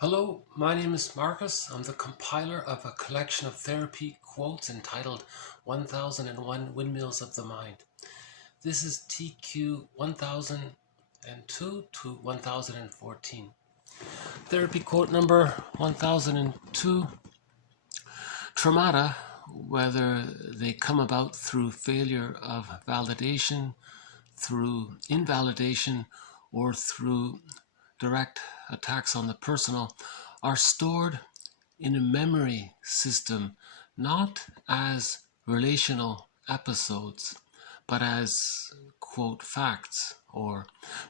Hello, my name is Marcus. I'm the compiler of a collection of therapy quotes entitled 1001 Windmills of the Mind. This is TQ 1002 to 1014. Therapy quote number 1002. Traumata, whether they come about through failure of validation, through invalidation, or through direct attacks on the personal, are stored in a memory system, not as relational episodes, but as, quote, facts or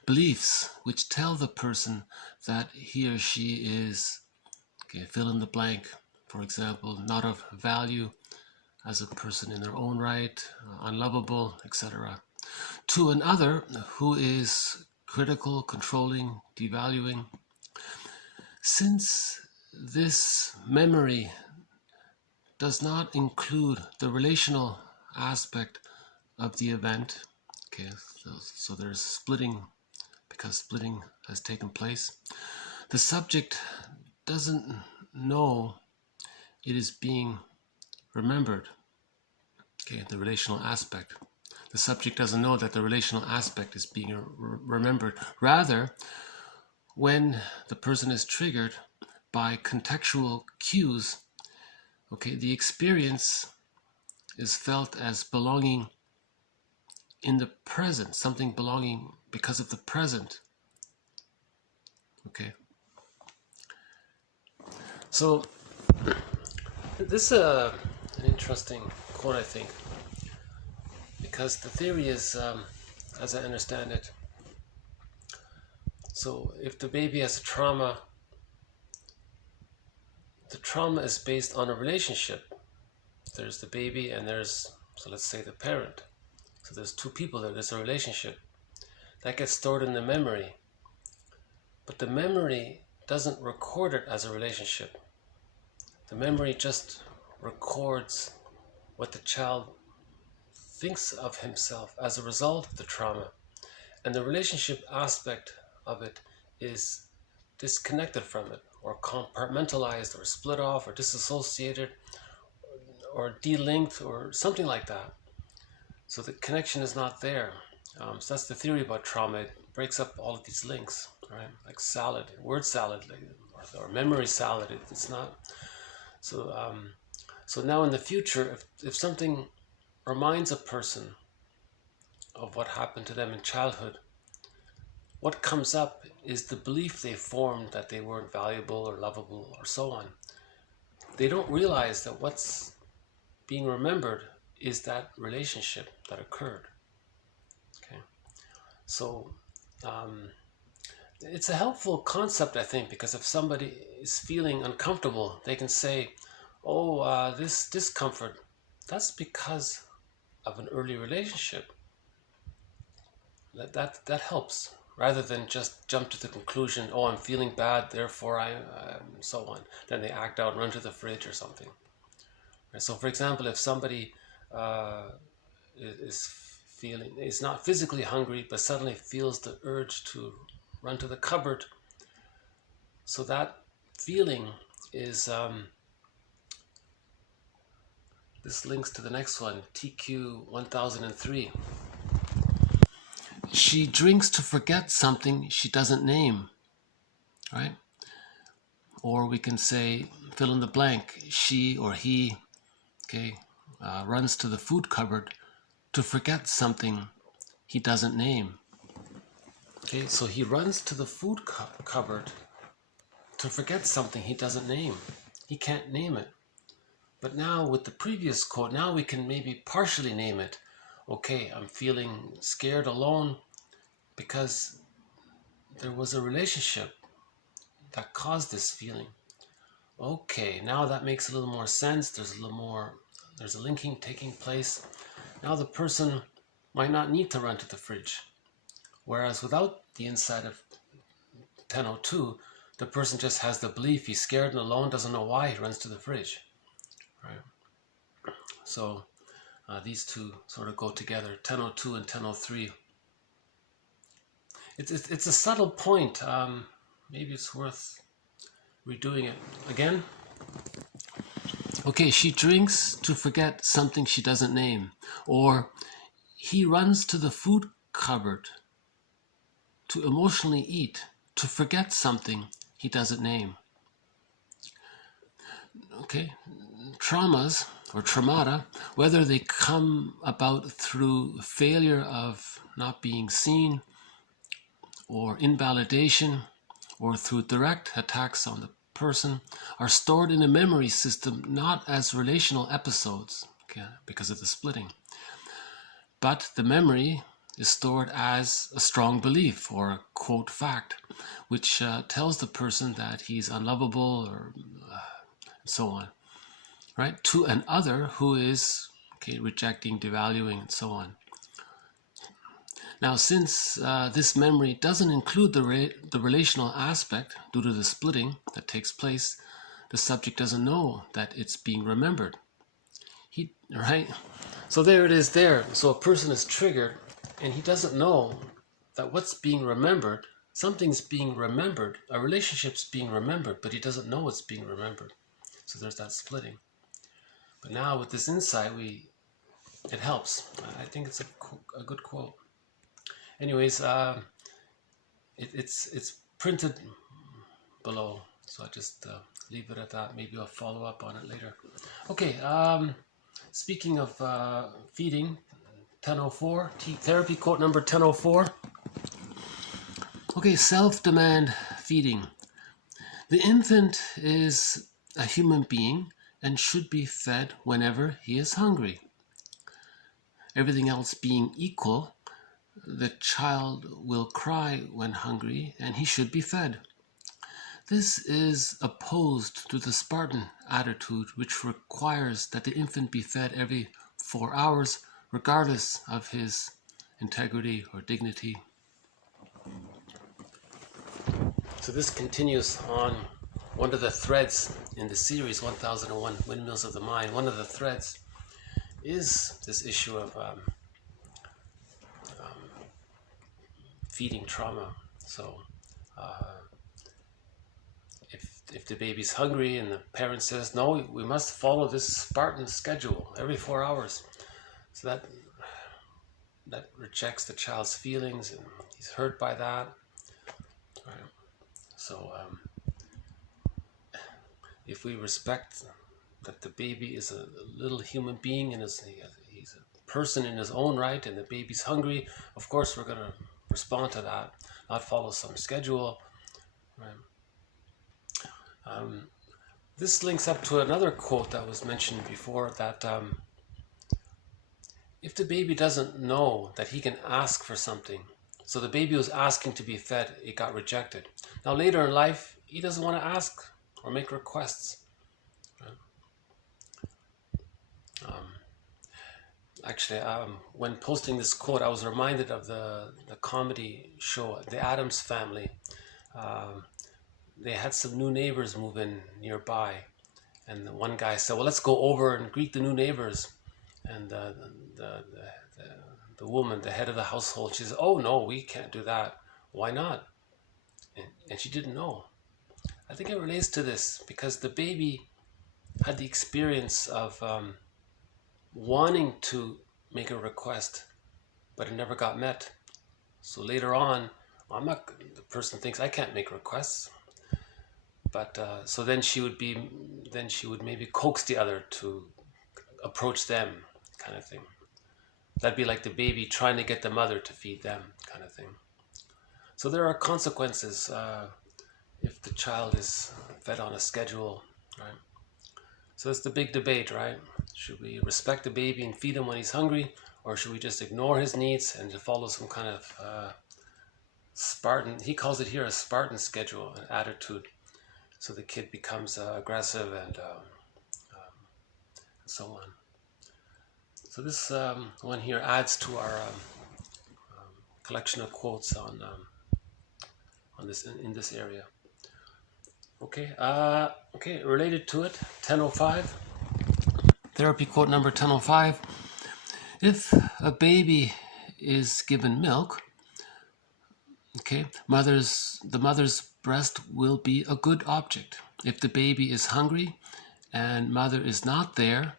beliefs which tell the person that he or she is, fill in the blank, for example, not of value as a person in their own right, unlovable, etc., to another who is critical, controlling, devaluing. Since this memory does not include the relational aspect of the event, so there's splitting because splitting has taken place, the subject doesn't know it is being remembered, the relational aspect. The subject doesn't know that the relational aspect is being remembered. Rather, when the person is triggered by contextual cues, the experience is felt as belonging in the present, something belonging because of the present. So this is an interesting quote, I think, because the theory is, as I understand it, so if the baby has a trauma, the trauma is based on a relationship. There's the baby and there's, so let's say, the parent. So there's two people there, there's a relationship. That gets stored in the memory. But the memory doesn't record it as a relationship. The memory just records what the child thinks of himself as a result of the trauma. And the relationship aspect of it is disconnected from it, or compartmentalized, or split off, or disassociated, or delinked, or something like that. So the connection is not there. So that's the theory about trauma. It breaks up all of these links, right? Like salad, word salad, or memory salad. It's not. So so now in the future, if something reminds a person of what happened to them in childhood, what comes up is the belief they formed that they weren't valuable or lovable or so on. They don't realize that what's being remembered is that relationship that occurred. So it's a helpful concept, I think, because if somebody is feeling uncomfortable, they can say, oh, this discomfort, that's because of an early relationship. That helps, rather than just jump to the conclusion, oh, I'm feeling bad, therefore I so on. Then they act out, run to the fridge or something. And so, for example, if somebody is not physically hungry, but suddenly feels the urge to run to the cupboard, so that feeling is, this links to the next one, TQ 1003. She drinks to forget something she doesn't name, right? Or we can say, fill in the blank, she or he, runs to the food cupboard to forget something he doesn't name. So he runs to the food cupboard to forget something he doesn't name. He can't name it. But now with the previous quote, now we can maybe partially name it. Okay, I'm feeling scared alone because there was a relationship that caused this feeling. Okay, now that makes a little more sense. There's a linking taking place. Now the person might not need to run to the fridge. Whereas without the insight of 1002, the person just has the belief he's scared and alone, doesn't know why he runs to the fridge. Right? So these two sort of go together, 1002 and 1003. It's a subtle point. Maybe it's worth redoing it again. Okay, she drinks to forget something she doesn't name. Or he runs to the food cupboard to emotionally eat, to forget something he doesn't name. Okay, traumas or traumata, whether they come about through failure of not being seen, or invalidation, or through direct attacks on the person, are stored in a memory system not as relational episodes, okay, because of the splitting, but the memory is stored as a strong belief or a quote fact, which tells the person that he's unlovable or so on, right? To an other who is rejecting, devaluing, and so on. Now, since this memory doesn't include the relational aspect due to the splitting that takes place, the subject doesn't know that it's being remembered. Right? So there it is there. So a person is triggered and he doesn't know that what's being remembered, something's being remembered, a relationship's being remembered, but he doesn't know it's being remembered. So there's that splitting. But now with this insight, it helps. I think it's a good quote. Anyways, it's printed below, so I just leave it at that. Maybe I'll follow up on it later. Okay, speaking of feeding, 1004, therapy quote number 1004. Okay, self-demand feeding. The infant is a human being and should be fed whenever he is hungry. Everything else being equal, the child will cry when hungry and he should be fed. This is opposed to the Spartan attitude, which requires that the infant be fed every 4 hours, regardless of his integrity or dignity. So this continues on one of the threads in the series 1001 Windmills of the Mind. One of the threads is this issue of feeding trauma. So if the baby's hungry and the parent says, no, we must follow this Spartan schedule every 4 hours. So that rejects the child's feelings and he's hurt by that. Right. So if we respect that the baby is a little human being and he's a person in his own right and the baby's hungry, of course we're going to respond to that, not follow some schedule. Right. This links up to another quote that was mentioned before, that if the baby doesn't know that he can ask for something, so the baby was asking to be fed, it got rejected. Now later in life, he doesn't want to ask or make requests. Actually, when posting this quote, I was reminded of the comedy show, The Addams Family. They had some new neighbors move in nearby, and the one guy said, well, let's go over and greet the new neighbors. And the woman, the head of the household, she said, oh no, we can't do that. Why not? And she didn't know. I think it relates to this because the baby had the experience of wanting to make a request, but it never got met. So later on, the person thinks I can't make requests. But so then she would maybe coax the other to approach them, kind of thing. That'd be like the baby trying to get the mother to feed them, kind of thing. So there are consequences if the child is fed on a schedule, right? So it's the big debate, right? Should we respect the baby and feed him when he's hungry, or should we just ignore his needs and follow some kind of Spartan, he calls it here a Spartan schedule, an attitude. So the kid becomes aggressive and so on. So this one here adds to our collection of quotes on this in this area. Okay, okay. Related to it, 1005. Therapy quote number 1005. If a baby is given milk, okay, the mother's breast will be a good object. If the baby is hungry and mother is not there,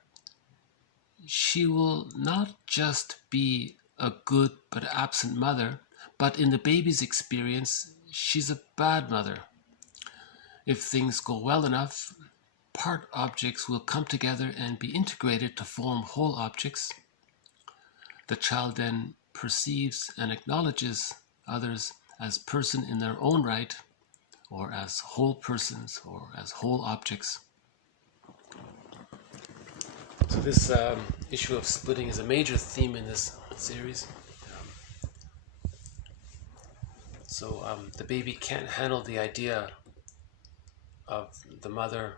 she will not just be a good but absent mother, but in the baby's experience, she's a bad mother. If things go well enough, part objects will come together and be integrated to form whole objects. The child then perceives and acknowledges others as person in their own right, or as whole persons, or as whole objects. So this issue of splitting is a major theme in this series. The baby can't handle the idea of the mother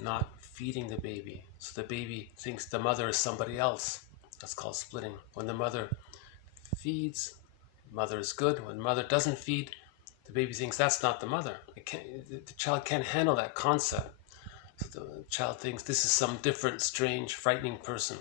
not feeding the baby. So the baby thinks the mother is somebody else. That's called splitting. When the mother feeds, mother is good. When mother doesn't feed, the baby thinks that's not the mother. The child can't handle that concept. So the child thinks this is some different, strange, frightening person.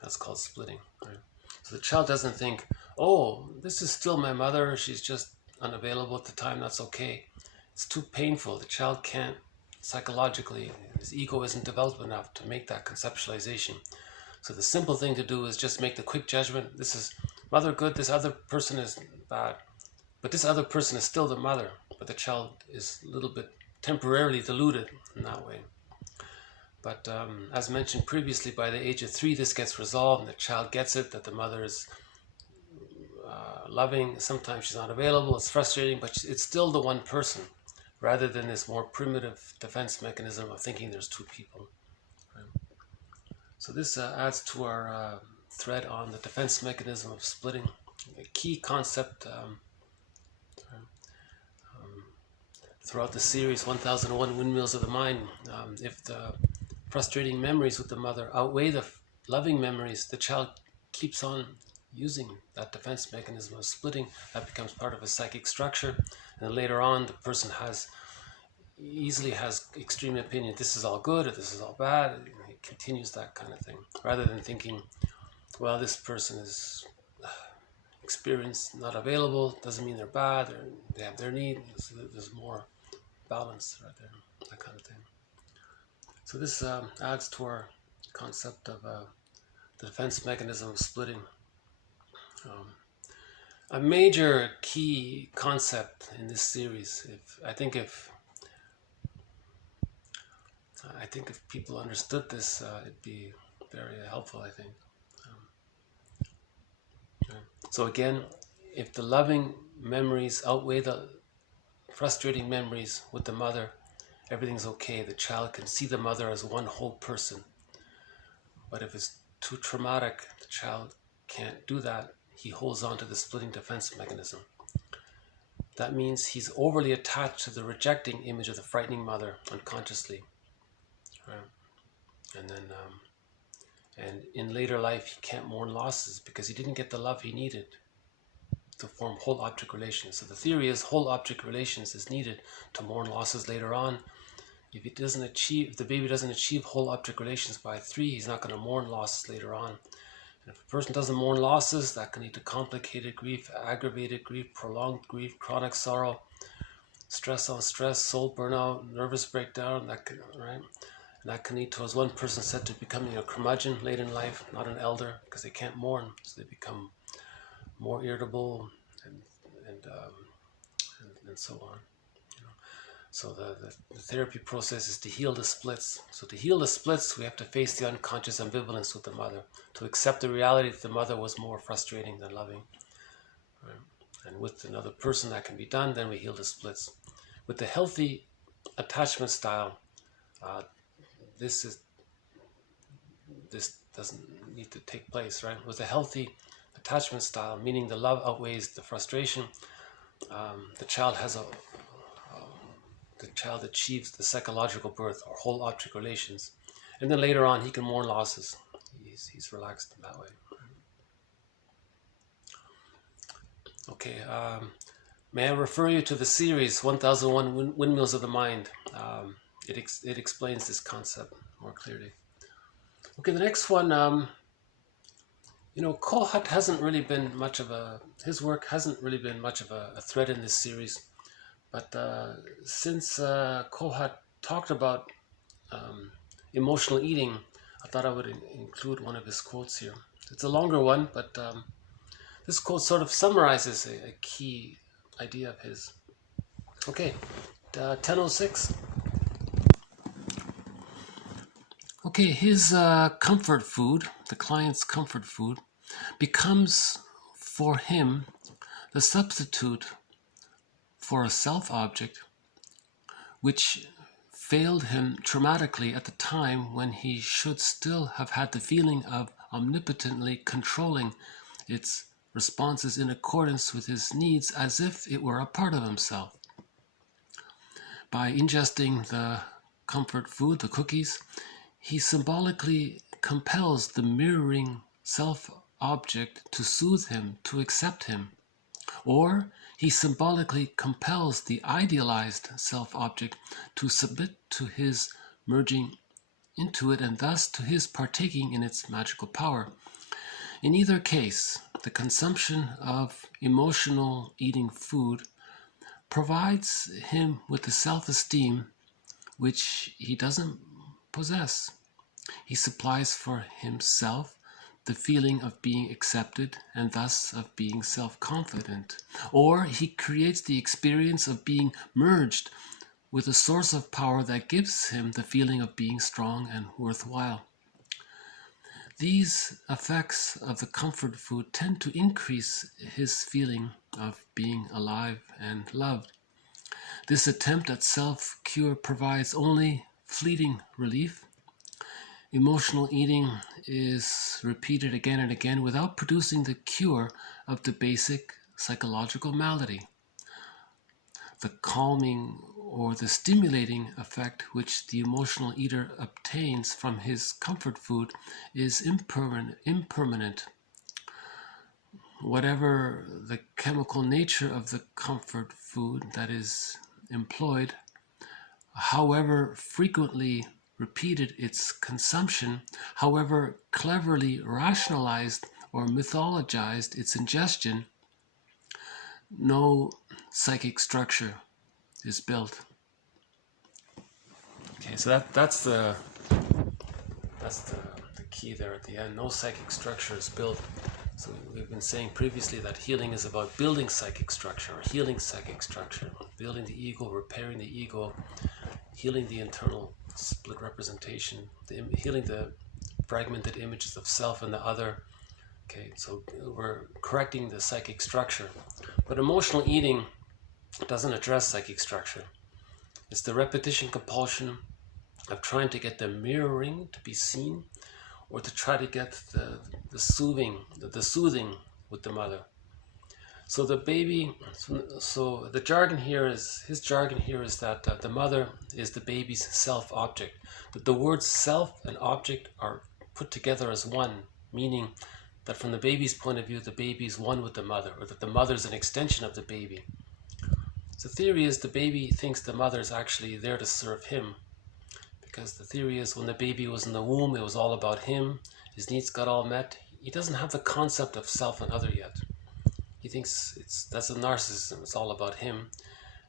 That's called splitting. Right? So the child doesn't think, oh, this is still my mother. She's just unavailable at the time. That's okay. It's too painful. The child can't, psychologically, his ego isn't developed enough to make that conceptualization. So the simple thing to do is just make the quick judgment. This is mother good, this other person is bad. But this other person is still the mother. But the child is a little bit temporarily deluded in that way. But as mentioned previously, by the age of 3, this gets resolved and the child gets it, that the mother is loving. Sometimes she's not available, it's frustrating, but it's still the one person, rather than this more primitive defense mechanism of thinking there's 2 people. Right? So this adds to our thread on the defense mechanism of splitting. A key concept throughout the series 1001 Windmills of the Mind. If the frustrating memories with the mother outweigh the loving memories, the child keeps on using that defense mechanism of splitting. That becomes part of a psychic structure, and then later on the person easily has extreme opinion. This is all good or this is all bad. It continues that kind of thing, rather than thinking, well, this person is experienced, not available, doesn't mean they're bad, or they have their need. So there's more balance right there, that kind of thing. So this adds to our concept of the defense mechanism of splitting. A major key concept in this series, I think if people understood this, it'd be very helpful, I think. So again, if the loving memories outweigh the frustrating memories with the mother, everything's okay. The child can see the mother as one whole person. But if it's too traumatic, the child can't do that. He holds on to the splitting defense mechanism. That means he's overly attached to the rejecting image of the frightening mother unconsciously. Right? And then, and in later life, he can't mourn losses because he didn't get the love he needed to form whole object relations. So the theory is whole object relations is needed to mourn losses later on. If the baby doesn't achieve whole object relations by 3, he's not going to mourn losses later on. And if a person doesn't mourn losses, that can lead to complicated grief, aggravated grief, prolonged grief, chronic sorrow, stress on stress, soul burnout, nervous breakdown, right? And that can lead to, as one person said, to becoming a curmudgeon late in life, not an elder, because they can't mourn, so they become more irritable and so on. So the therapy process is to heal the splits. So to heal the splits, we have to face the unconscious ambivalence with the mother, to accept the reality that the mother was more frustrating than loving. Right? And with another person that can be done, then we heal the splits. With the healthy attachment style, this doesn't need to take place, right? With a healthy attachment style, meaning the love outweighs the frustration, the child achieves the psychological birth or whole object relations, and then later on he can mourn losses. He's relaxed in that way. Okay, may I refer you to the series 1001 Windmills of the Mind. It explains this concept more clearly. Okay, the next one, Kohat hasn't really been much of his work hasn't really been much of a thread in this series, But since Kohat talked about emotional eating, I thought I would include one of his quotes here. It's a longer one, but this quote sort of summarizes a key idea of his. Okay, 10:06. Okay, his comfort food, the client's comfort food, becomes for him the substitute for a self-object which failed him traumatically at the time when he should still have had the feeling of omnipotently controlling its responses in accordance with his needs as if it were a part of himself. By ingesting the comfort food, the cookies, he symbolically compels the mirroring self-object to soothe him, to accept him. Or he symbolically compels the idealized self-object to submit to his merging into it and thus to his partaking in its magical power. In either case, the consumption of emotional eating food provides him with the self-esteem which he doesn't possess. He supplies for himself the feeling of being accepted and thus of being self-confident. Or he creates the experience of being merged with a source of power that gives him the feeling of being strong and worthwhile. These effects of the comfort food tend to increase his feeling of being alive and loved. This attempt at self-cure provides only fleeting relief. Emotional eating is repeated again and again without producing the cure of the basic psychological malady. The calming or the stimulating effect which the emotional eater obtains from his comfort food is impermanent. Whatever the chemical nature of the comfort food that is employed, however frequently repeated its consumption, however cleverly rationalized or mythologized its ingestion, no psychic structure is built. Okay, so that's the key there at the end. No psychic structure is built. So we've been saying previously that healing is about building psychic structure, or healing psychic structure, building the ego, repairing the ego, healing the internal split representation, healing the fragmented images of self and the other. Okay, so we're correcting the psychic structure. But emotional eating doesn't address psychic structure. It's the repetition compulsion of trying to get the mirroring to be seen, or to try to get the soothing with the mother. So the baby, so the jargon here is, his jargon here is that the mother is the baby's self-object. That the words self and object are put together as one, meaning that from the baby's point of view, the baby is one with the mother, or that the mother is an extension of the baby. So the theory is the baby thinks the mother is actually there to serve him, because the theory is when the baby was in the womb, it was all about him, his needs got all met. He doesn't have the concept of self and other yet. He thinks that's a narcissism, it's all about him.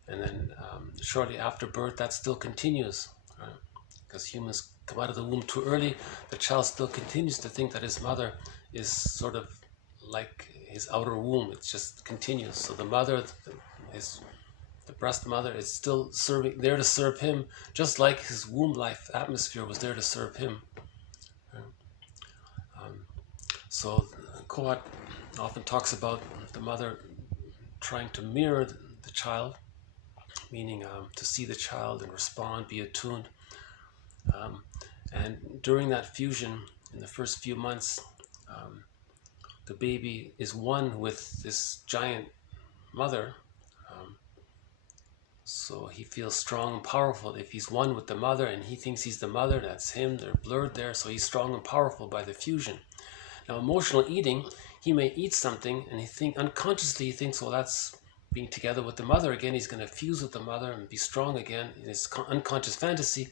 And then shortly after birth, that still continues, right? Because humans come out of the womb too early, the child still continues to think that his mother is sort of like his outer womb. It just continues. So the mother, the breast mother, is still there to serve him, just like his womb life atmosphere was there to serve him. Right? So Kohat often talks about the mother trying to mirror the child, meaning to see the child and respond, be attuned. And during that fusion, in the first few months, the baby is one with this giant mother. So he feels strong and powerful. If he's one with the mother and he thinks he's the mother, that's him, they're blurred there. So he's strong and powerful by the fusion. Now, emotional eating, he may eat something and unconsciously he thinks, well, that's being together with the mother again. He's going to fuse with the mother and be strong again in his unconscious fantasy.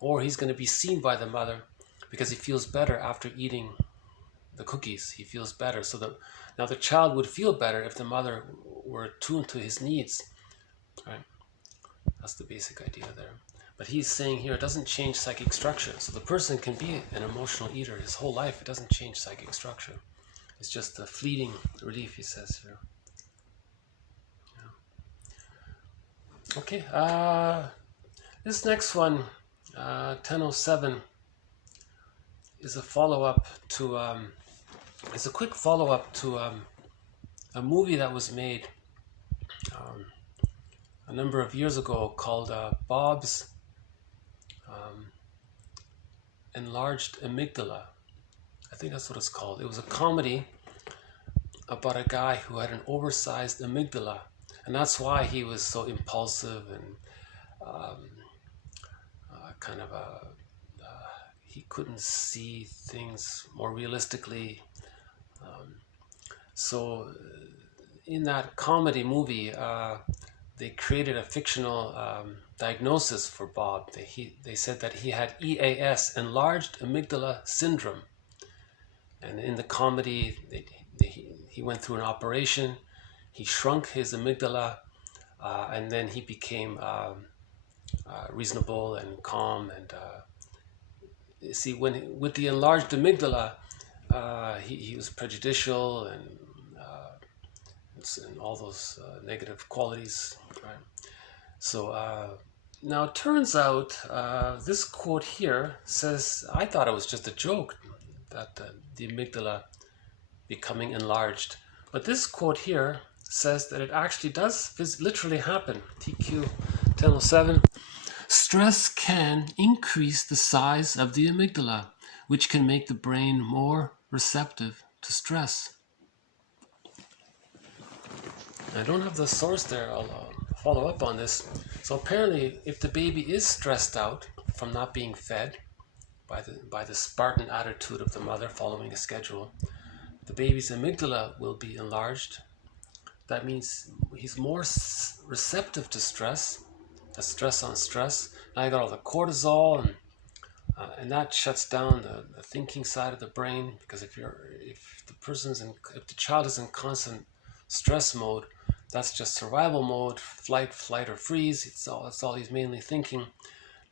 Or he's going to be seen by the mother because he feels better after eating the cookies. He feels better. So now the child would feel better if the mother were attuned to his needs, right? That's the basic idea there. But he's saying here it doesn't change psychic structure. So the person can be an emotional eater his whole life. It doesn't change psychic structure. It's just a fleeting relief, he says here. Yeah. Okay, this next one, 1007, is a follow-up to, it's a quick follow-up to a movie that was made a number of years ago called Bob's Enlarged Amygdala. I think that's what it's called. It was a comedy about a guy who had an oversized amygdala, and that's why he was so impulsive and kind of he couldn't see things more realistically. So in that comedy movie, they created a fictional diagnosis for Bob. They said that he had EAS, enlarged amygdala syndrome. And in the comedy, he went through an operation. He shrunk his amygdala, and then he became reasonable and calm. And you see, with the enlarged amygdala, he was prejudicial and all those negative qualities. Right? So now it turns out this quote here says, I thought it was just a joke, that the amygdala becoming enlarged. But this quote here says that it actually does literally happen. TQ 1007. Stress can increase the size of the amygdala, which can make the brain more receptive to stress. I don't have the source there. I'll follow up on this. So apparently, if the baby is stressed out from not being fed by the Spartan attitude of the mother following a schedule, the baby's amygdala will be enlarged. That means he's more receptive to stress. That's stress on stress. Now you got all the cortisol, and that shuts down the thinking side of the brain, because if the child is in constant stress mode, that's just survival mode, flight, or freeze. It's all he's mainly thinking.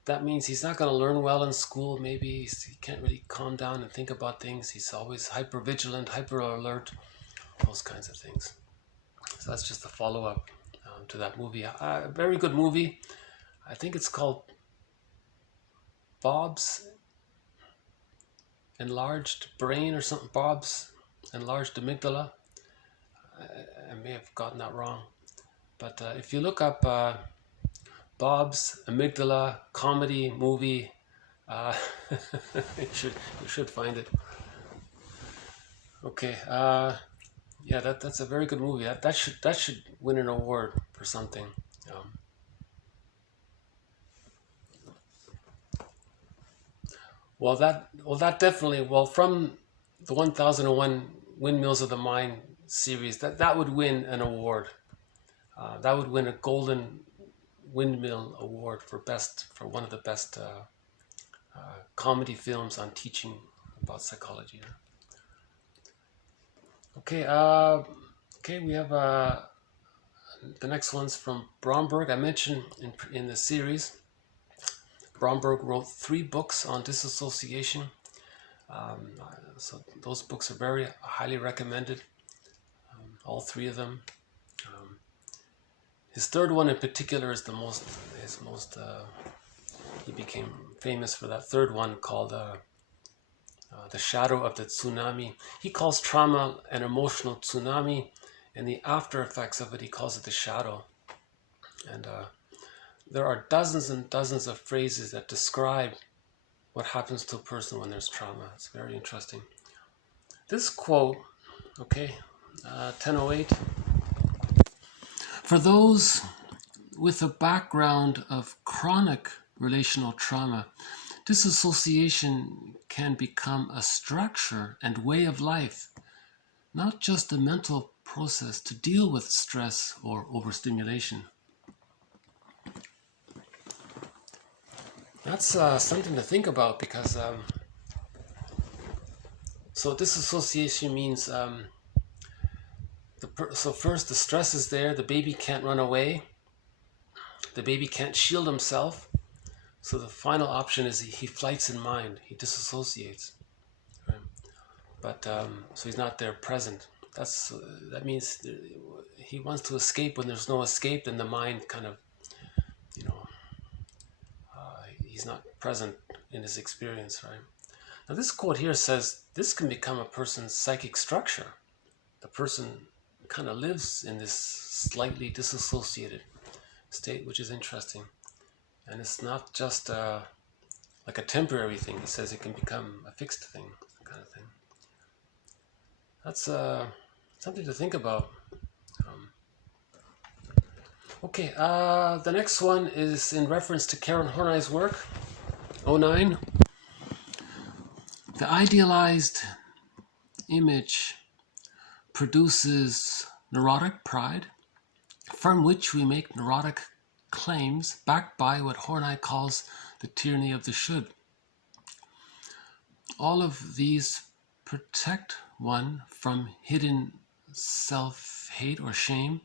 That means he's not going to learn well in school. Maybe he can't really calm down and think about things. He's always hyper vigilant, hyper alert, those kinds of things. So that's just a follow-up to that movie. A very good movie. I think it's called Bob's Enlarged Brain or something. Bob's Enlarged Amygdala. I may have gotten that wrong. But if you look up Bob's Amygdala comedy movie, you should find it. Okay, yeah, that's a very good movie. That should win an award for something. Well, that definitely. Well, from the 1001 Windmills of the Mind series, that would win an award. That would win a Golden Windmill Award for one of the best comedy films on teaching about psychology. Okay, we have the next one's from Bromberg. I mentioned in the series, Bromberg wrote 3 books on disassociation. So those books are very highly recommended, all 3 of them. His 3rd one in particular is he became famous for that 3rd one called The Shadow of the Tsunami. He calls trauma an emotional tsunami, and the after effects of it, he calls it the shadow. And there are dozens and dozens of phrases that describe what happens to a person when there's trauma. It's very interesting. This quote, 1008. For those with a background of chronic relational trauma, disassociation can become a structure and way of life, not just a mental process to deal with stress or overstimulation. That's something to think about, because so disassociation means so first the stress is there, the baby can't run away, the baby can't shield himself. So the final option is he flights in mind. He disassociates. Right? But so he's not there present. That means he wants to escape. When there's no escape, then the mind kind of, he's not present in his experience, right? Now this quote here says this can become a person's psychic structure. The person kind of lives in this slightly disassociated state, which is interesting. And it's not just like a temporary thing. He says it can become a fixed thing, kind of thing. That's something to think about. Okay, the next one is in reference to Karen Horney's work, 09. The idealized image produces neurotic pride, from which we make neurotic claims backed by what Horney calls the tyranny of the should. All of these protect one from hidden self-hate or shame.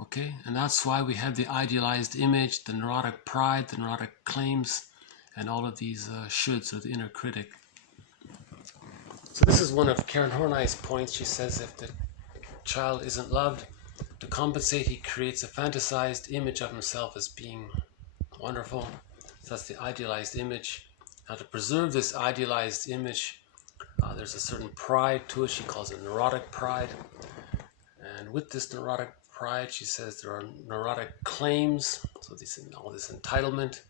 Okay, and that's why we have the idealized image, the neurotic pride, the neurotic claims, and all of these shoulds, or the inner critic. So this is one of Karen Horney's points. She says if the child isn't loved, to compensate, he creates a fantasized image of himself as being wonderful. So that's the idealized image. Now to preserve this idealized image, there's a certain pride to it. She calls it neurotic pride. And with this neurotic pride, she says there are neurotic claims. So all this entitlement.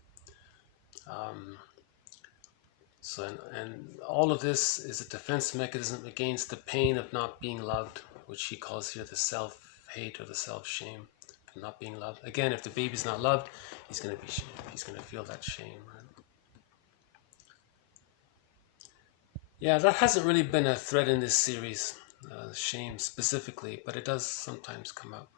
And all of this is a defense mechanism against the pain of not being loved, which she calls here the self-hate or the self-shame for not being loved. Again, if the baby's not loved, he's going to feel that shame. Right? Yeah, that hasn't really been a thread in this series, shame specifically, but it does sometimes come up.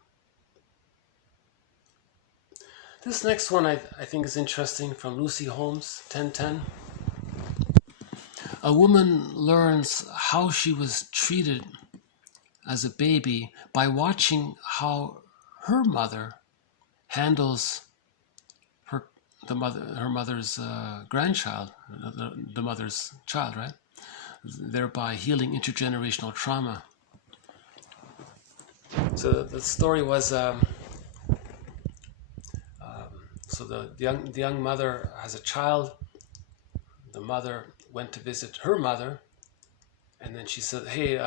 This next one I think is interesting, from Lucy Holmes, 1010. A woman learns how she was treated as a baby by watching how her mother handles her mother's grandchild, the mother's child, right? Thereby healing intergenerational trauma. So the story was, so the young mother has a child. The mother went to visit her mother, and then she said, "Hey,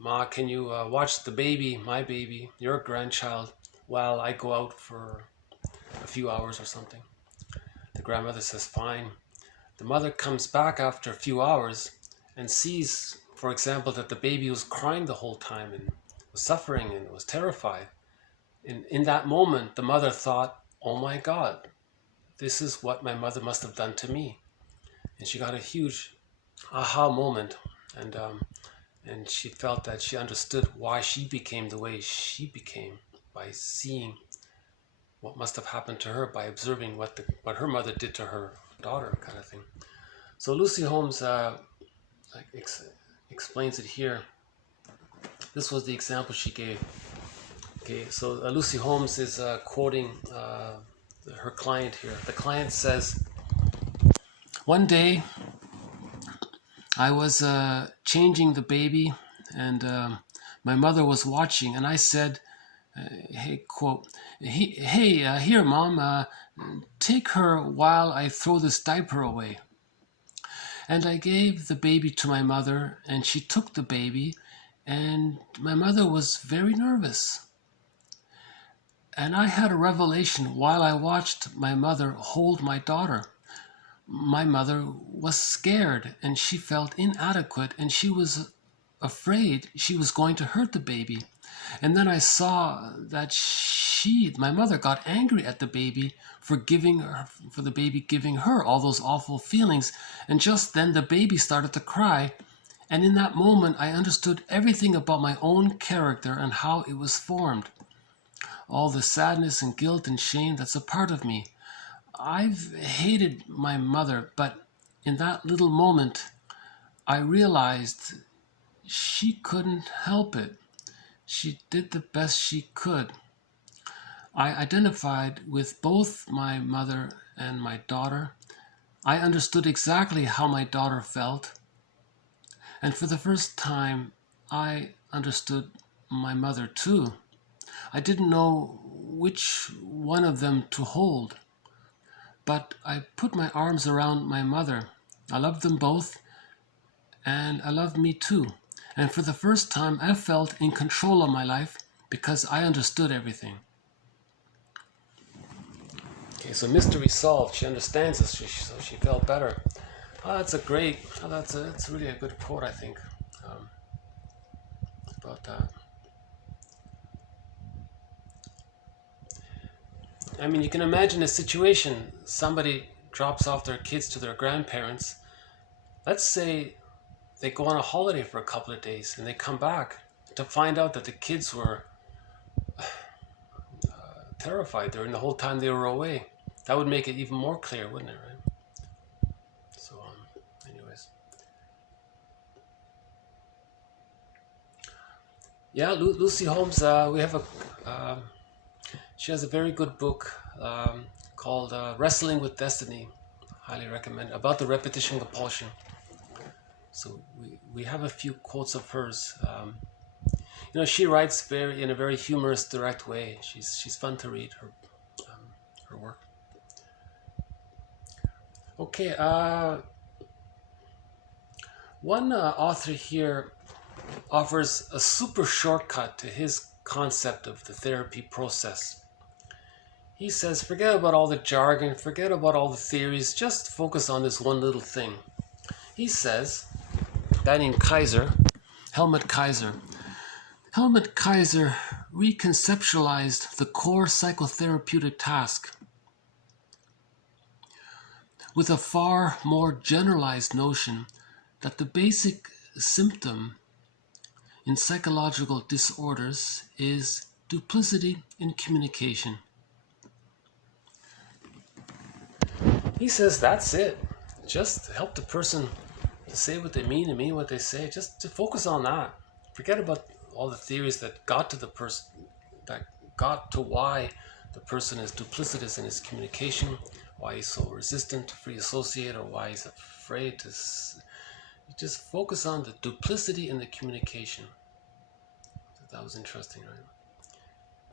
Ma, can you watch the baby, my baby, your grandchild, while I go out for a few hours or something?" The grandmother says, "Fine." The mother comes back after a few hours and sees, for example, that the baby was crying the whole time and was suffering and was terrified. In that moment, the mother thought, "Oh my God, this is what my mother must have done to me." And she got a huge aha moment, and she felt that she understood why she became the way she became, by seeing what must have happened to her, by observing what her mother did to her daughter, kind of thing. So Lucy Holmes explains it here. This was the example she gave. Okay, so Lucy Holmes is quoting her client here. The client says, "One day I was changing the baby, and my mother was watching, and I said, hey, quote, here, Mom, take her while I throw this diaper away." And I gave the baby to my mother, and she took the baby, and my mother was very nervous. And I had a revelation while I watched my mother hold my daughter. My mother was scared, and she felt inadequate, and she was afraid she was going to hurt the baby. And then I saw that my mother got angry at the baby for the baby giving her all those awful feelings. And just then the baby started to cry. And in that moment, I understood everything about my own character and how it was formed. All the sadness and guilt and shame that's a part of me. I've hated my mother, but in that little moment, I realized she couldn't help it. She did the best she could. I identified with both my mother and my daughter. I understood exactly how my daughter felt. And for the first time, I understood my mother too. I didn't know which one of them to hold, but I put my arms around my mother. I loved them both, and I loved me too. And for the first time, I felt in control of my life because I understood everything. Okay, so mystery solved. She understands us, so she felt better. That's a great, that's really a good quote, I think, about that. I mean, you can imagine a situation, somebody drops off their kids to their grandparents. Let's say they go on a holiday for a couple of days and they come back to find out that the kids were terrified during the whole time they were away. That would make it even more clear, wouldn't it, right? So, anyways. Yeah, Lucy Holmes, we have she has a very good book called Wrestling with Destiny. Highly recommend, about the repetition compulsion. So we have a few quotes of hers. You know, she writes in a very humorous, direct way. She's fun to read, her work. Okay, one author here offers a super shortcut to his concept of the therapy process. He says, forget about all the jargon, forget about all the theories, just focus on this one little thing. He says, a guy named Helmut Kaiser reconceptualized the core psychotherapeutic task with a far more generalized notion that the basic symptom in psychological disorders is duplicity in communication. He says that's it. Just help the person to say what they mean and mean what they say. Just to focus on that. Forget about all the theories that got to the person, that got to why the person is duplicitous in his communication, why he's so resistant to free associate, or why he's afraid to. Just focus on the duplicity in the communication. That was interesting, right?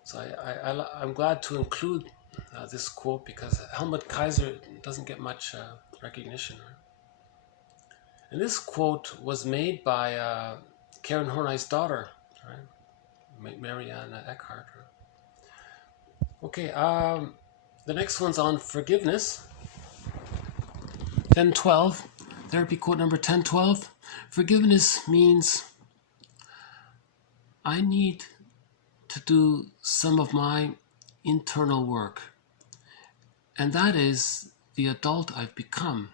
So I'm glad to include this quote because Helmut Kaiser doesn't get much recognition. Right? And this quote was made by Karen Horney's daughter, right? Marianne Eckhart. Right? Okay, the next one's on forgiveness. 1012, therapy quote number 1012. Forgiveness means I need to do some of my internal work, and that is the adult I've become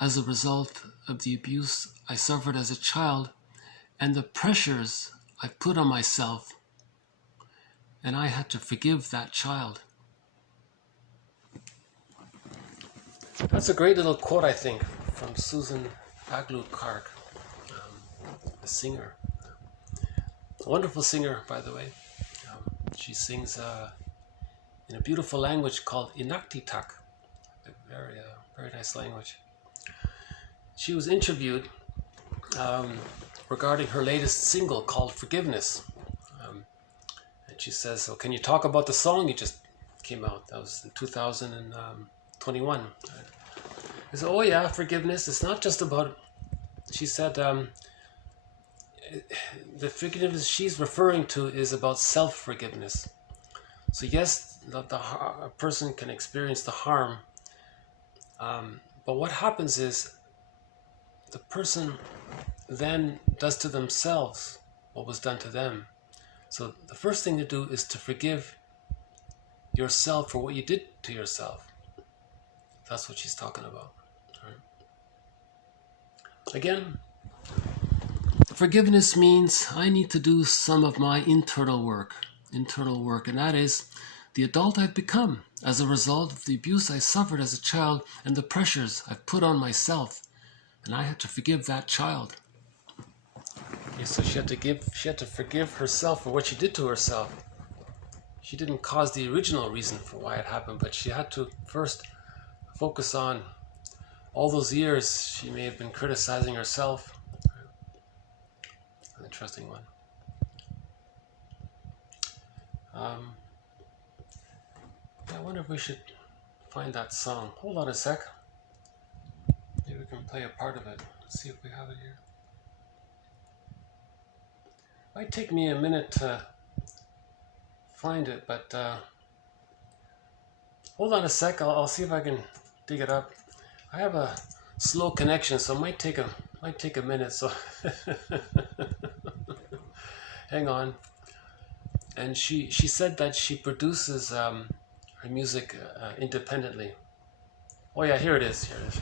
as a result of the abuse I suffered as a child and the pressures I put on myself, and I had to forgive that child. That's a great little quote, I think, from Susan Aglu-Kark, a singer. A wonderful singer, by the way. She sings in a beautiful language called Inuktitut, a very nice language. She was interviewed regarding her latest single called Forgiveness. And she says, so can you talk about the song you just came out? That was in 2021. I said, oh yeah, forgiveness. It's not just about, she said, the forgiveness she's referring to is about self-forgiveness. So yes, a person can experience the harm, but what happens is the person then does to themselves what was done to them. So the first thing to do is to forgive yourself for what you did to yourself. That's what she's talking about. Right? Again, forgiveness means I need to do some of my internal work, and that is the adult I've become as a result of the abuse I suffered as a child and the pressures I've put on myself, and I had to forgive that child. Okay, so she had to forgive herself for what she did to herself. she didn't cause the original reason for why it happened, but she had to first focus on all those years she may have been criticizing herself. An interesting one. I wonder if we should find that song. Hold on a sec. Maybe we can play a part of it. Let's see if we have it here. Might take me a minute to find it, but hold on a sec. I'll see if I can dig it up. I have a slow connection, so it might take a minute. So hang on. And she said that she produces her music independently. Oh yeah, here it is. Here it is.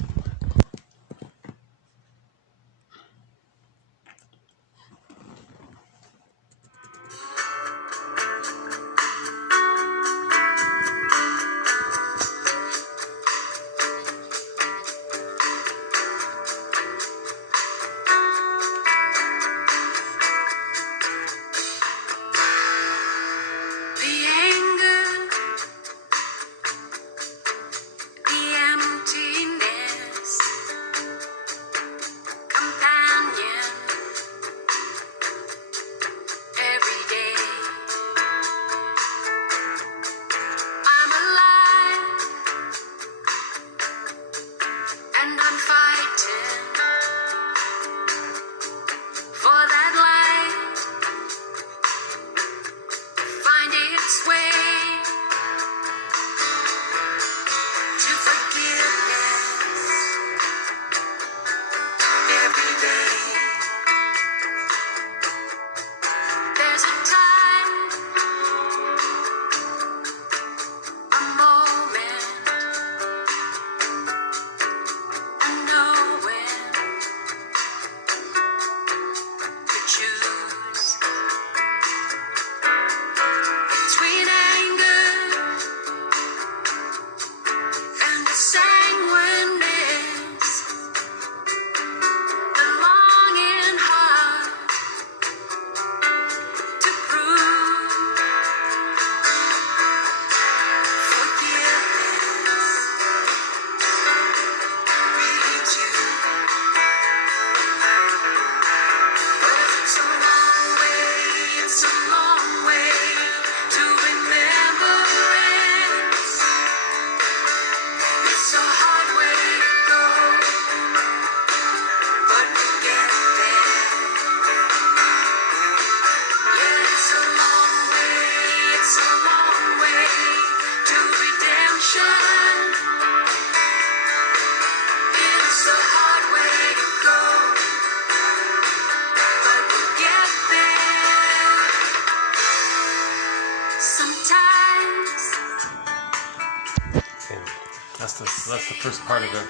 That's the first part of it.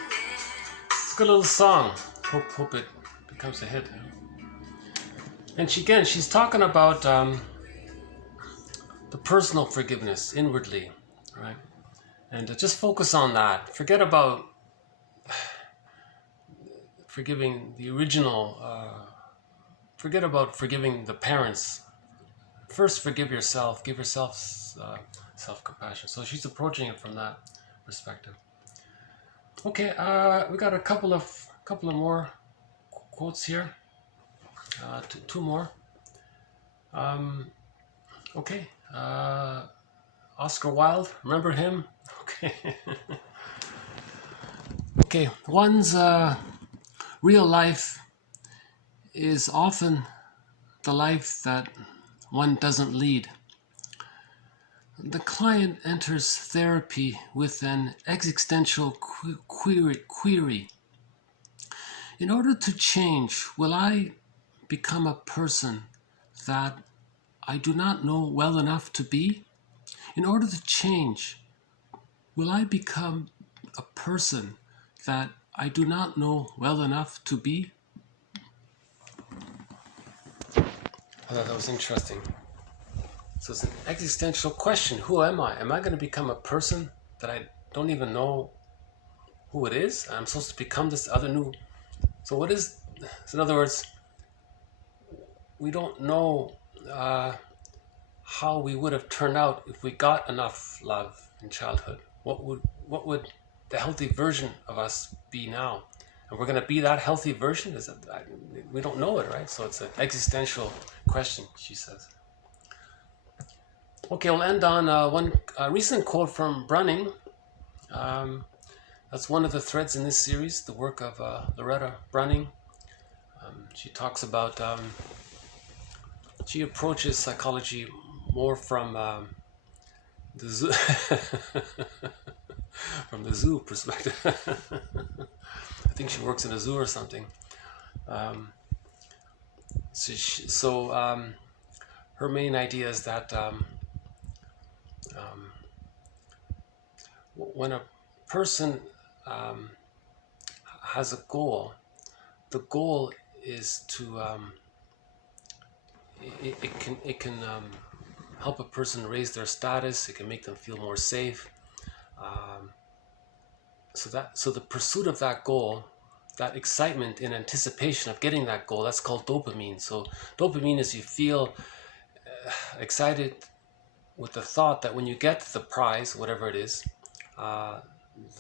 It's a good little song. Hope it becomes a hit. And she's talking about the personal forgiveness inwardly, right? And just focus on that. Forget about forgiving the original. Forget about forgiving the parents. First, forgive yourself. Give yourself self-compassion. So she's approaching it from that perspective. Okay, we got a couple of more quotes here. Two more. Okay. Oscar Wilde, remember him? Okay. Okay, one's real life is often the life that one doesn't lead. The client enters therapy with an existential query. In order to change, will I become a person that I do not know well enough to be? In order to change, will I become a person that I do not know well enough to be? I thought that was interesting. So it's an existential question. Who am I? Am I going to become a person that I don't even know who it is? I'm supposed to become this other new... So what is... So in other words, we don't know how we would have turned out if we got enough love in childhood. What would the healthy version of us be now? And we're going to be that healthy version? We don't know it, right? So it's an existential question, she says. Okay, we'll end on one recent quote from Brunning. That's one of the threads in this series, the work of Loretta Brunning. She talks about, she approaches psychology more from the zoo, from the zoo perspective. I think she works in a zoo or something. Her main idea is that when a person has a goal, the goal is to it can help a person raise their status. It can make them feel more safe. So the pursuit of that goal, that excitement in anticipation of getting that goal, that's called dopamine. So dopamine is you feel excited with the thought that when you get the prize, whatever it is,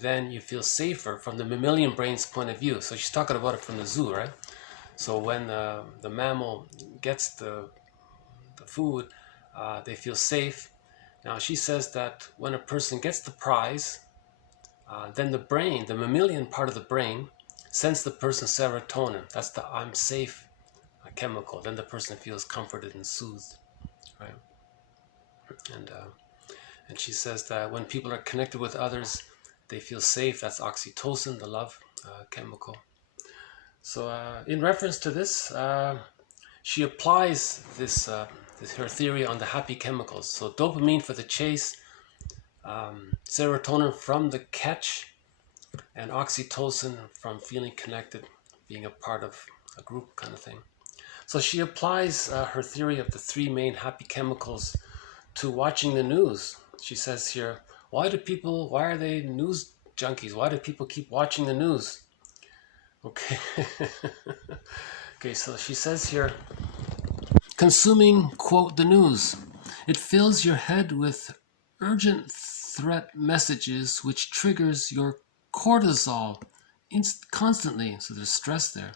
then you feel safer from the mammalian brain's point of view. So she's talking about it from the zoo, right? So when the mammal gets the food, they feel safe. Now she says that when a person gets the prize, then the brain, the mammalian part of the brain, sends the person serotonin. That's the I'm safe chemical. Then the person feels comforted and soothed, right? And she says that when people are connected with others, they feel safe. That's oxytocin, the love chemical. So in reference to this, she applies this her theory on the happy chemicals. So dopamine for the chase, serotonin from the catch, and oxytocin from feeling connected, being a part of a group kind of thing. So she applies her theory of the three main happy chemicals to watching the news. She says here, why are they news junkies? Why do people keep watching the news? Okay. Okay, so she says here, consuming, quote, the news. It fills your head with urgent threat messages, which triggers your cortisol constantly. So there's stress there.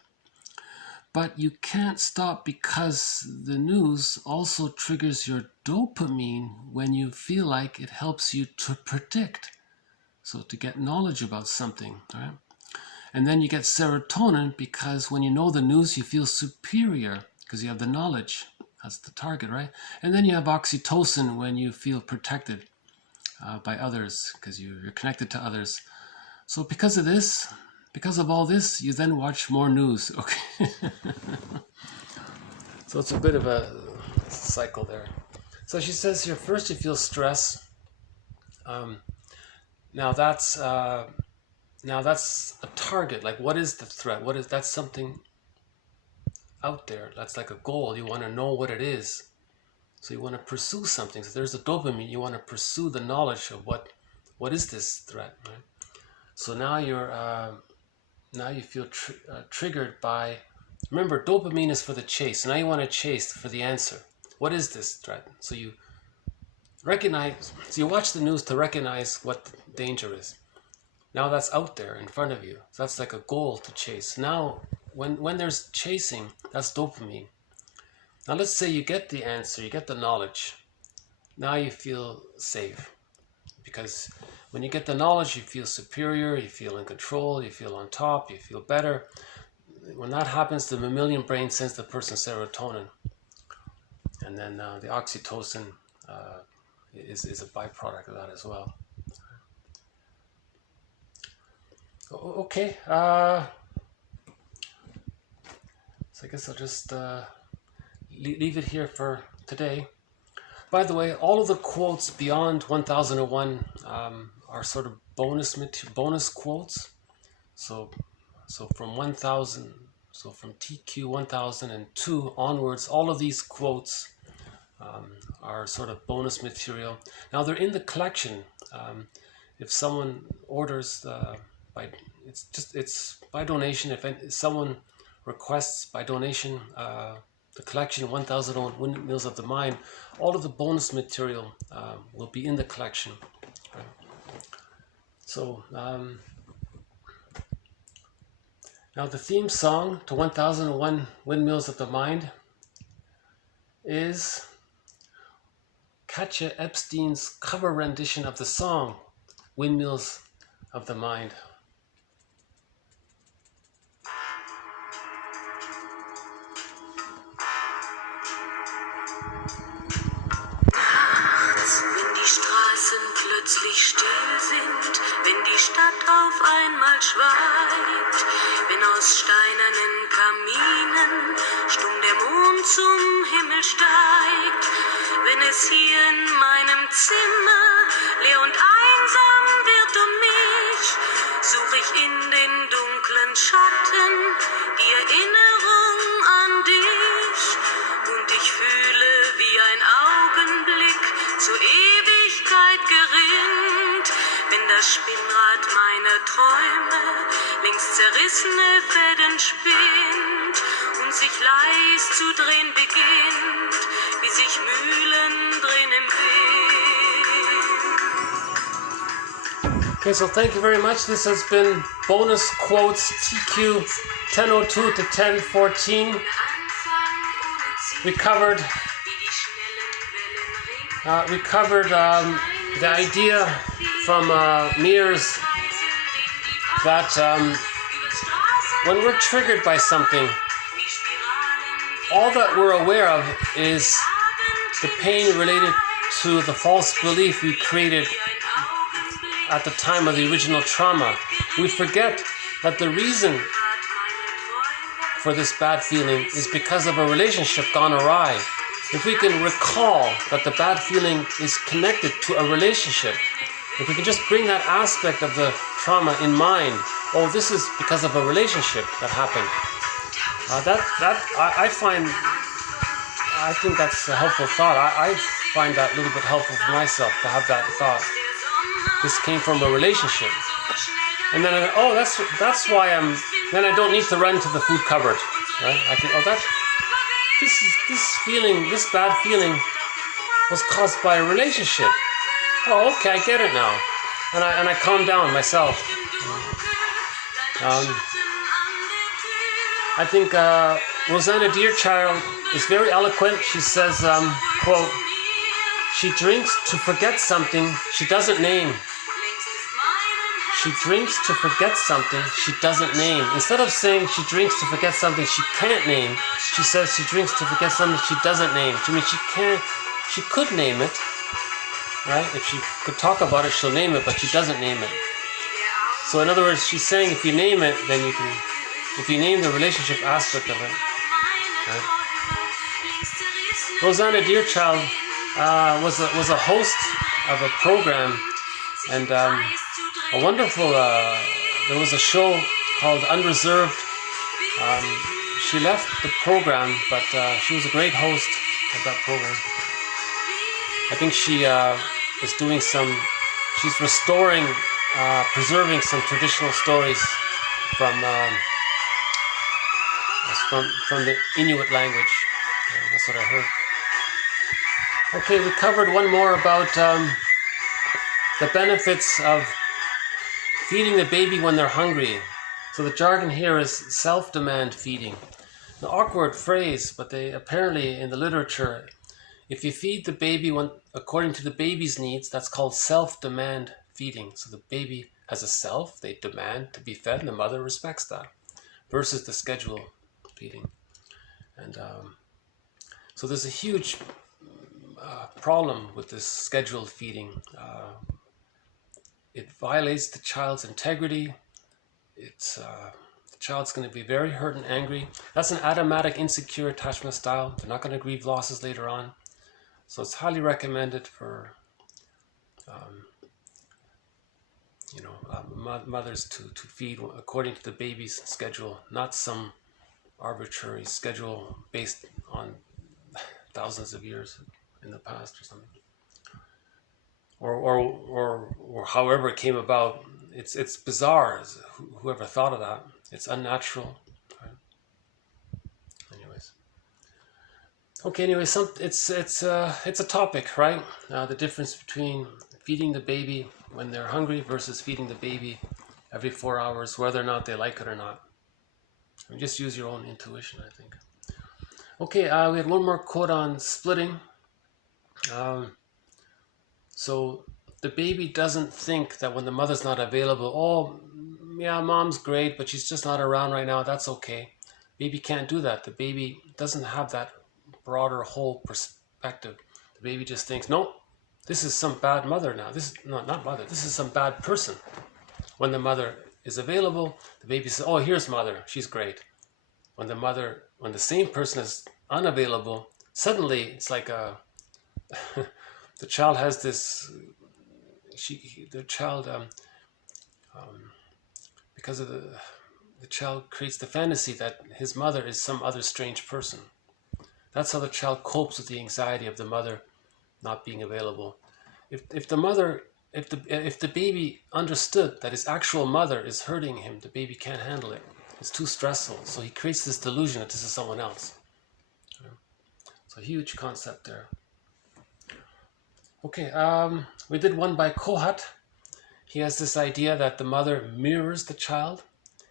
But you can't stop because the news also triggers your dopamine when you feel like it helps you to predict. So to get knowledge about something, right? And then you get serotonin because when you know the news, you feel superior because you have the knowledge. That's the target, right? And then you have oxytocin when you feel protected by others because you're connected to others. So because of this, because of all this, you then watch more news. Okay. So it's a bit of a cycle there. So she says here, first you feel stress. Now that's a target. Like, what is the threat? That's something out there. That's like a goal. You want to know what it is. So you want to pursue something. So there's the dopamine. You want to pursue the knowledge of what is this threat, right? So now you feel triggered by. Remember, dopamine is for the chase. So now you want to chase for the answer. What is this threat? So you recognize. So you watch the news to recognize what the danger is. Now that's out there in front of you. So that's like a goal to chase. Now, when there's chasing, that's dopamine. Now let's say you get the answer, you get the knowledge. Now you feel safe. Because when you get the knowledge, you feel superior, you feel in control, you feel on top, you feel better. When that happens, the mammalian brain sends the person serotonin. And then the oxytocin is a byproduct of that as well. Okay. So I guess I'll just leave it here for today. By the way, all of the quotes beyond 1001 are sort of bonus quotes. So from 1000, so from TQ 1002 onwards, all of these quotes are sort of bonus material. Now they're in the collection. If someone orders it's by donation. If someone requests by donation the collection 1001 Windmills of the Mind, all of the bonus material will be in the collection. Right? So now the theme song to 1001 Windmills of the Mind is Katja Epstein's cover rendition of the song Windmills of the Mind. Plötzlich still sind, wenn die Stadt auf einmal schweigt, wenn aus steinernen Kaminen stumm der Mond zum Himmel steigt, wenn es hier in meinem Zimmer leer und einsam wird um mich, suche ich in den dunklen Schatten die Erinnerung an dich und ich fühle wie ein Augenblick zur Ewigkeit gerinnt, wenn das Spinnrad meiner Träume längst zerrissene Fäden spinnt und sich leis zu drehen beginnt, wie sich Mühlen drehen im Wind. Okay, so thank you very much. This has been bonus quotes TQ 1002 to 1014. We covered the idea from Meares that when we're triggered by something, all that we're aware of is the pain related to the false belief we created at the time of the original trauma. We forget that the reason for this bad feeling is because of a relationship gone awry. If we can recall that the bad feeling is connected to a relationship, if we can just bring that aspect of the trauma in mind, oh, this is because of a relationship that happened. I think that's a helpful thought. I find that a little bit helpful for myself to have that thought. This came from a relationship, and then that's why then I don't need to run to the food cupboard, right? I can this bad feeling was caused by a relationship. Oh, okay, I get it now, and I calm down myself. I think Rosanna Deerchild is very eloquent. She says, quote, "She drinks to forget something she doesn't name. She drinks to forget something she doesn't name." Instead of saying she drinks to forget something she can't name, she says she drinks to forget something she doesn't name. I mean, she could name it, right? If she could talk about it, she'll name it, but she doesn't name it. So in other words, she's saying if you name it, then you can, if you name the relationship aspect of it, right? Rosanna Deerchild was a host of a program, and a wonderful, there was a show called Unreserved. She left the program, but she was a great host of that program. I think she is doing she's restoring, preserving some traditional stories from the Inuit language. That's what I heard. Okay, we covered one more about the benefits of feeding the baby when they're hungry. So the jargon here is self-demand feeding. An awkward phrase, but they apparently in the literature, if you feed the baby according to the baby's needs, that's called self-demand feeding. So the baby has a self, they demand to be fed, and the mother respects that, versus the schedule feeding. And so there's a huge problem with this scheduled feeding. It violates the child's integrity. The child's going to be very hurt and angry. That's an automatic insecure attachment style. They're not going to grieve losses later on. So it's highly recommended for mothers to feed according to the baby's schedule, not some arbitrary schedule based on thousands of years in the past or something. Or however it came about. It's bizarre. Whoever thought of that. It's unnatural. Right? Anyways. Okay, anyway, it's a topic, right? The difference between feeding the baby when they're hungry versus feeding the baby every 4 hours, whether or not they like it or not. I mean, just use your own intuition, I think. Okay, we had one more quote on splitting. So the baby doesn't think that when the mother's not available, oh, yeah, mom's great, but she's just not around right now, that's okay. Baby can't do that. The baby doesn't have that broader whole perspective. The baby just thinks, nope, this is some bad mother now. This is not mother, this is some bad person. When the mother is available, the baby says, oh, here's mother, she's great. When the same person is unavailable, suddenly it's like the child has this, because of the child creates the fantasy that his mother is some other strange person. That's how the child copes with the anxiety of the mother not being available. If the baby understood that his actual mother is hurting him, the baby can't handle it. It's too stressful. So he creates this delusion that this is someone else. It's a huge concept there. Okay, we did one by Kohat. He has this idea that the mother mirrors the child,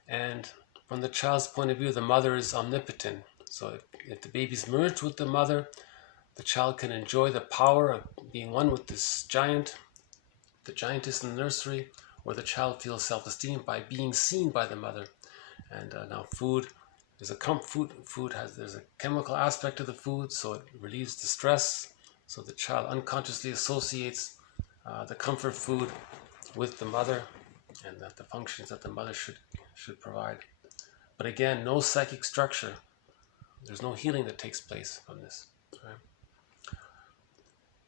and from the child's point of view, the mother is omnipotent. So if the baby's merged with the mother, the child can enjoy the power of being one with this giant, the giantess in the nursery, or the child feels self-esteem by being seen by the mother. And now food, there's a chemical aspect to the food, so it relieves the stress. So the child unconsciously associates the comfort food with the mother, and that the functions that the mother should provide. But again, no psychic structure. There's no healing that takes place from this. Right?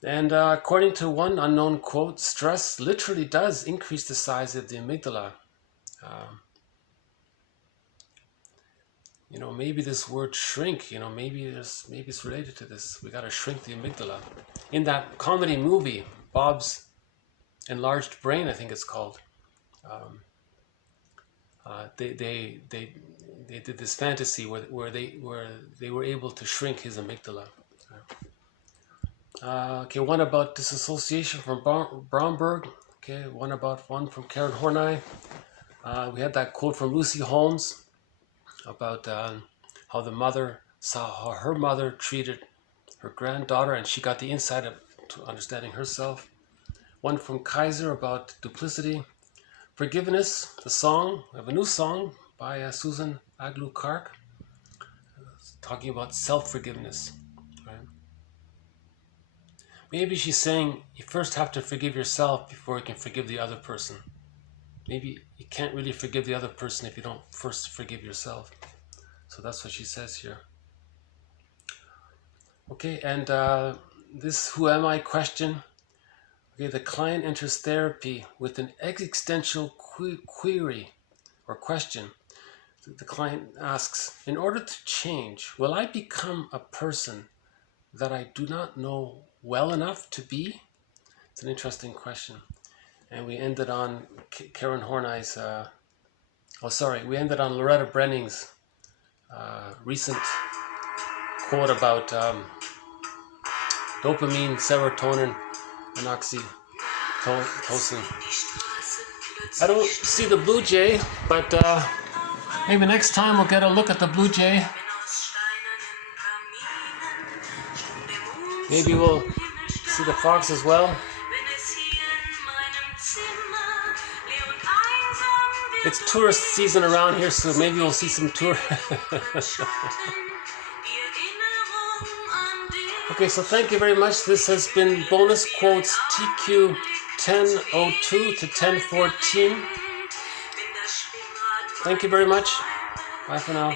And according to one unknown quote, stress literally does increase the size of the amygdala. Maybe this word shrink, maybe it's related to this. We got to shrink the amygdala. In that comedy movie, Bob's Enlarged Brain, I think it's called. They did this fantasy where they were able to shrink his amygdala. Okay, one about disassociation from Bromberg. Okay, one from Karen Horney. We had that quote from Lucy Holmes about how the mother saw how her mother treated her granddaughter, and she got the insight to understanding herself. One from Kaiser about duplicity. Forgiveness, the song. We have a new song by Susan Aglu-Kark talking about self-forgiveness. Right? Maybe she's saying you first have to forgive yourself before you can forgive the other person. Maybe you can't really forgive the other person if you don't first forgive yourself. So that's what she says here. Okay, and this who am I question. Okay, the client enters therapy with an existential query or question. The client asks, in order to change, will I become a person that I do not know well enough to be? It's an interesting question. And we ended on Karen Horney's, we ended on Loretta Brenning's recent quote about dopamine, serotonin, and oxytocin. I don't see the blue jay, but maybe next time we'll get a look at the blue jay. Maybe we'll see the fox as well. It's tourist season around here, so maybe we'll see some tourists. Okay, so thank you very much. This has been Bonus Quotes TQ 1002 to 1014. Thank you very much. Bye for now.